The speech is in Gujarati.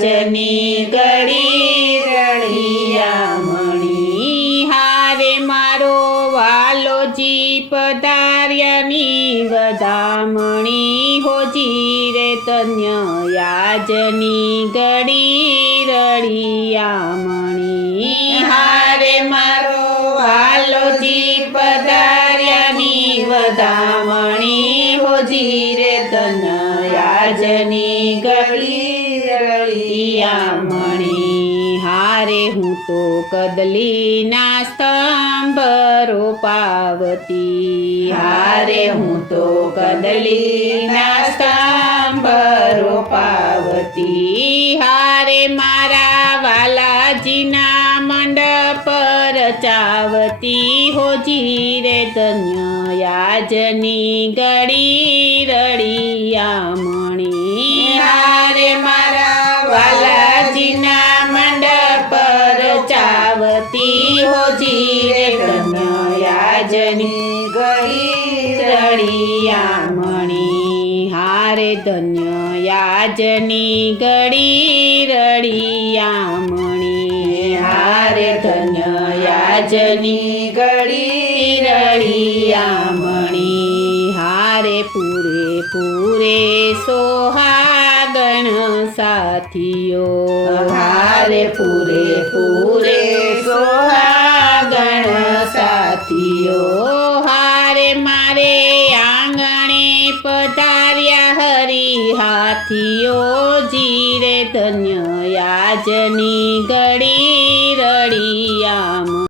યાજની ગળી રળિયામણી હારે મારો વાલોજી પધાર્યાની વધામણી હોજી રે ધન્ય યાજની ગળી રળિયામણી હારે મારો વાલોજી પધાર્યાની વધામણી હોજી રે ધન્ય યાજની ગળી રળિયામણી હારે હું તો કદલીના સ્તંભ રોપાવતી હારે હું તો કદલીના સ્તંભ રોપાવતી હારે મારા વાલાજીના મંડપ રચાવતી હોજી રે ધન્ય યાજની ગળી રળિયામણી હારે મારા વાલાજીના મંડપ રચાવતી હોજી રે ધન્ય યાજની ગળી રળિયામણી હારે ધન્ય યાજની ગળી રળિયામણી હારે ધન્ય યાજની ગળી રળિયામણી હારે પૂરે પૂરે સોહાગણ સાથીઓ હારે પૂરે પૂરે સોહાગણ સાથીઓ હારે મારે આંગણે પધાર્યા હરી હાથીઓ જીરે ધન્ય યાજની ગળી રળિયામણી